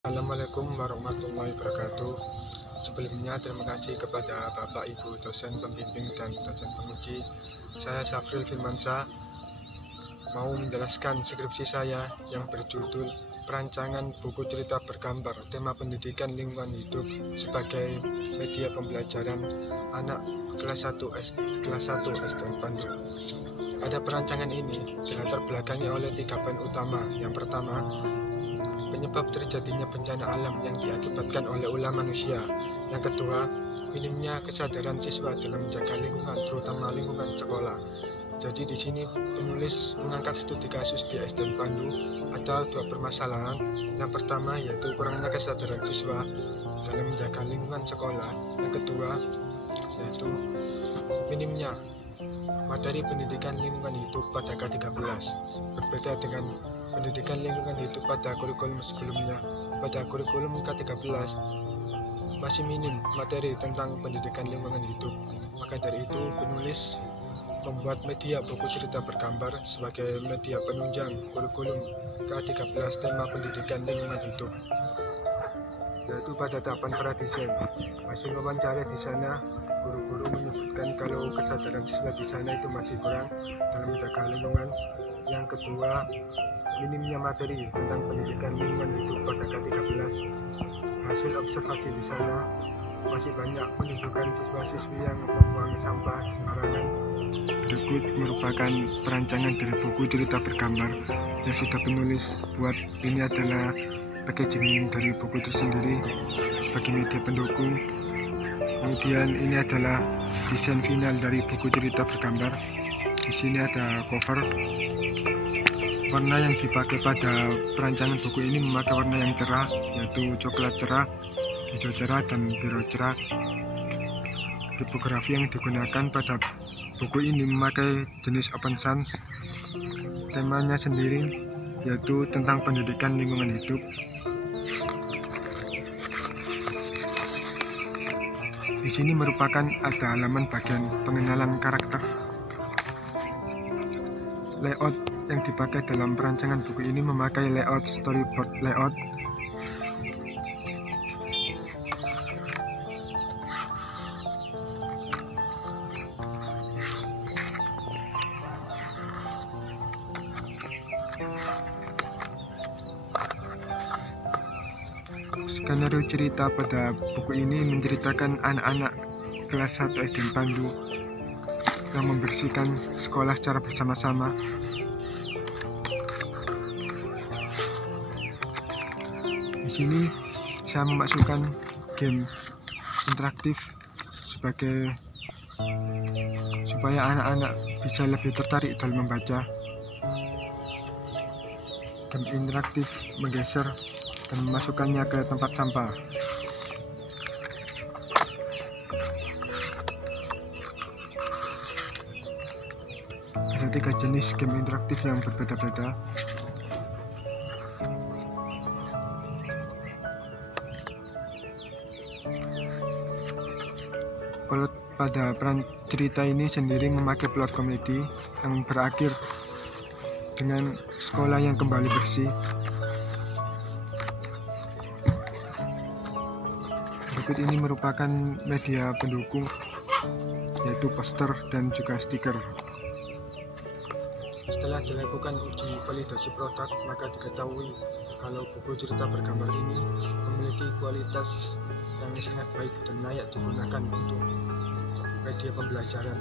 Assalamualaikum warahmatullahi wabarakatuh. Sebelumnya terima kasih kepada Bapak Ibu dosen pembimbing dan dosen penguji. Saya Syafril Firmansyah mau menjelaskan skripsi saya yang berjudul Perancangan Buku Cerita Bergambar Tema Pendidikan Lingkungan Hidup sebagai Media Pembelajaran Anak kelas 1 SD Pandu. Pada perancangan ini dilatar belakangi oleh 3 poin utama. Yang pertama, penyebab terjadinya bencana alam yang diakibatkan oleh ulah manusia. Yang kedua, minimnya kesadaran siswa dalam menjaga lingkungan, terutama lingkungan sekolah. Jadi di sini penulis mengangkat studi kasus di SD Pandu. Ada 2 permasalahan. Yang pertama yaitu kurangnya kesadaran siswa dalam menjaga lingkungan sekolah. Yang kedua yaitu minimnya materi pendidikan lingkungan hidup pada K13. Berbeda dengan pendidikan lingkungan hidup pada kurikulum sebelumnya, pada kurikulum K13 masih minim materi tentang pendidikan lingkungan hidup. Maka dari itu penulis membuat media buku cerita bergambar sebagai media penunjang kurikulum K13 tema pendidikan lingkungan hidup, yaitu pada tahapan pradesain. Hasil wawancara di sana, guru-guru menyebutkan kalau kesadaran siswa di sana itu masih kurang dalam menjaga lingkungan. Yang kedua, minimnya materi tentang pendidikan lingkungan hidup pada K13. Hasil observasi di sana masih banyak menunjukkan siswa-siswi yang membuang sampah sembarangan. Berikut merupakan perancangan dari buku cerita bergambar yang sudah penulis buat. Ini adalah packaging dari buku itu sendiri sebagai media pendukung. Kemudian ini adalah desain final dari buku cerita bergambar. Di sini ada cover. Warna yang dipakai pada perancangan buku ini memakai warna yang cerah, yaitu coklat cerah, hijau cerah, dan biru cerah. Tipografi yang digunakan pada buku ini memakai jenis open sans. Temanya sendiri yaitu tentang pendidikan lingkungan hidup. Di sini merupakan ada halaman bagian pengenalan karakter. Layout yang dipakai dalam perancangan buku ini memakai layout storyboard layout. Skenario cerita pada buku ini menceritakan anak-anak kelas 1 SD Pandu yang membersihkan sekolah secara bersama-sama. Di sini saya memasukkan game interaktif supaya anak-anak bisa lebih tertarik dalam membaca. Game interaktif menggeser dan memasukkannya ke tempat sampah. Ada 3 jenis game interaktif yang berbeda-beda. Plot pada peran cerita ini sendiri memakai plot komedi yang berakhir dengan sekolah yang kembali bersih. Berikut ini merupakan media pendukung, yaitu poster dan juga stiker. Setelah dilakukan uji validasi produk, maka diketahui kalau buku cerita bergambar ini memiliki kualitas yang sangat baik dan layak digunakan untuk media pembelajaran.